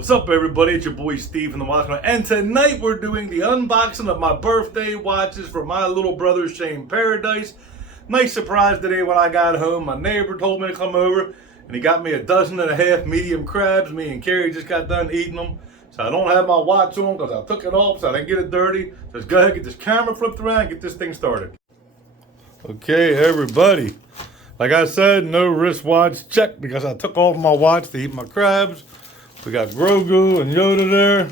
What's up, everybody? It's your boy Steve from the Watchman, and tonight we're doing the unboxing of my birthday watches for my little brother Shane Paradis. Nice surprise today when I got home. My neighbor told me to come over, and he got me 1.5 medium crabs. Me and Carrie just got done eating them, so I don't have my watch on because I took it off so I didn't get it dirty. So let's go ahead and get this camera flipped around and get this thing started. Okay, everybody. Like I said, no wristwatch check because I took off my watch to eat my crabs. We got Grogu and Yoda there.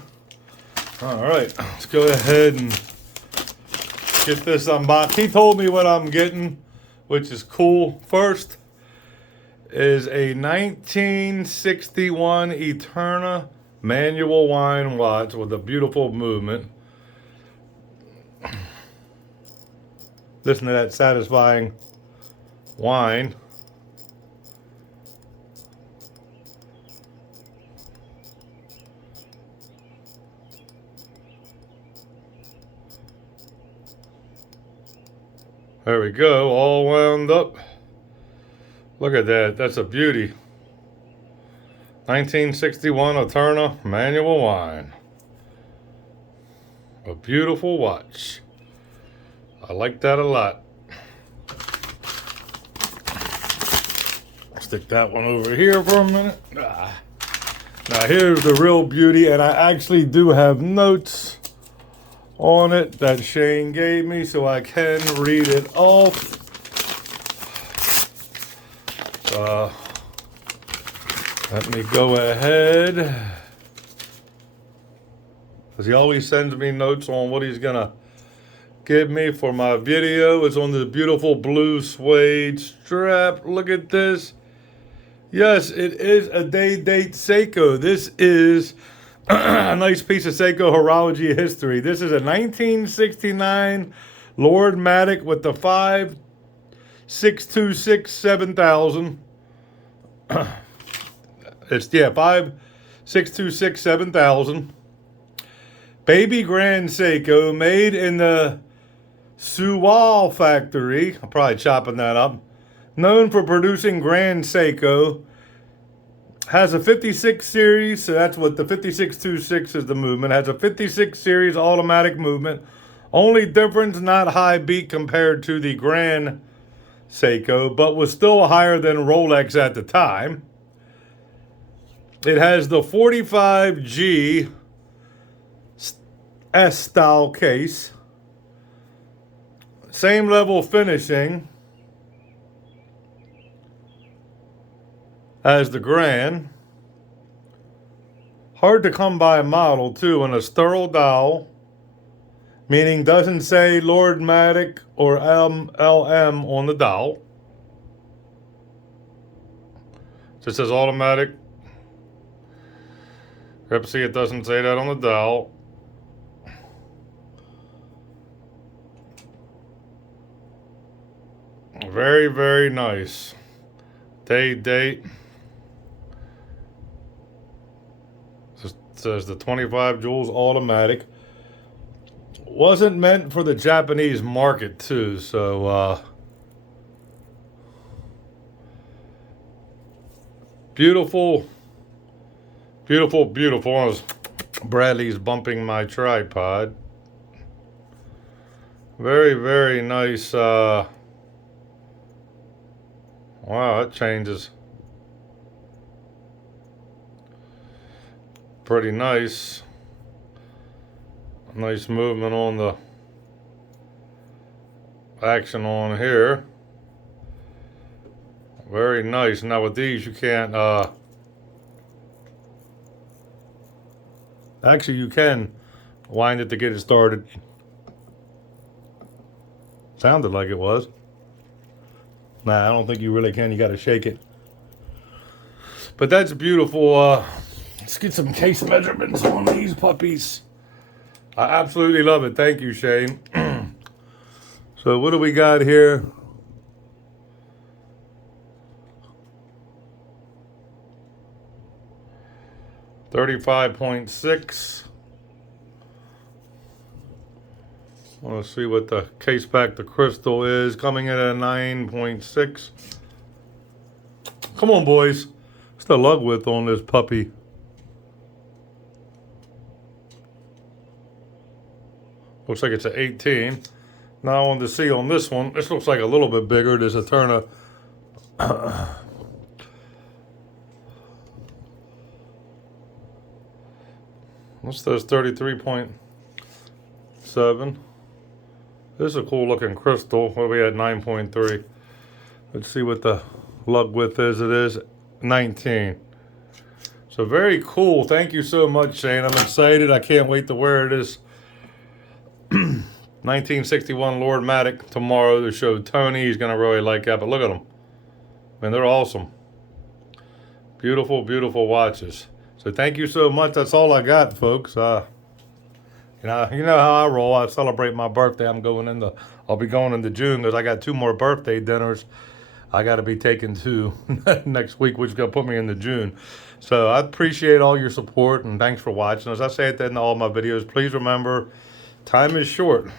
All right, let's go ahead and get this unboxed. He told me what I'm getting, which is cool. First is a 1961 Eterna manual wine watch with a beautiful movement. Listen to that satisfying whine. There we go, all wound up. Look at that, that's a beauty. 1961 Eterna manual wine. A beautiful watch. I like that a lot. Stick that one over here for a minute. Now here's the real beauty, and I actually do have notes on it that Shane gave me, so I can read it off. Let me go ahead, because he always sends me notes on what he's gonna give me for my video. It's on this beautiful blue suede strap. Look at this. Yes, it is a day-date Seiko. This is a nice piece of Seiko horology history. This is a 1969 Lord Matic with the 5626 7000. It's 5626 7000. Baby Grand Seiko, made in the Suwal factory. I'm probably chopping that up. Known for producing Grand Seiko. Has a 56 series, so that's what the 5626 is, the movement. Has a 56 series automatic movement. Only difference, not high beat compared to the Grand Seiko, but was still higher than Rolex at the time. It has the 45G S-style case. Same level finishing as the Grand. Hard to come by model too, and a sterile dial, meaning doesn't say Lord Matic or LM on the dial. Just says automatic. Yep, see, it doesn't say that on the dial. Very, very nice. Date. It says the 25 joules automatic. Wasn't meant for the Japanese market too, so beautiful. Bradley's bumping my tripod. Very, very nice. Wow, that changes. Pretty nice. Nice movement on the action on here. Very nice. Now with these you can't actually you can wind it to get it started. Sounded like it was. Nah, I don't think you really can. You got to shake it. But that's beautiful. Let's get some case measurements on these puppies. I absolutely love it. Thank you, Shane. So what do we got here? $35.6. Want to see what the case back the crystal is. Coming in at 9.6. Come on, boys. What's the lug width on this puppy? Looks like it's an 18. Now I wanted to see on this one. This looks like a little bit bigger. There's a turn of what's this? 33.7. This is a cool looking crystal. What are we at? 9.3. Let's see what the lug width is. It is 19. So very cool. Thank you so much, Shane. I'm excited. I can't wait to wear it. Is 1961 Lord Matic tomorrow to show Tony. He's going to really like that. But look at them. Man, they're awesome. Beautiful, beautiful watches. So thank you so much. That's all I got, folks. You know how I roll. I celebrate my birthday. I'll be going into June because I got 2 more birthday dinners I got to be taken to next week, which is going to put me into June. So I appreciate all your support and thanks for watching. As I say at the end of all my videos, please remember, time is short.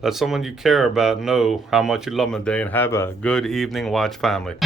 Let someone you care about know how much you love them today, and have a good evening, watch family.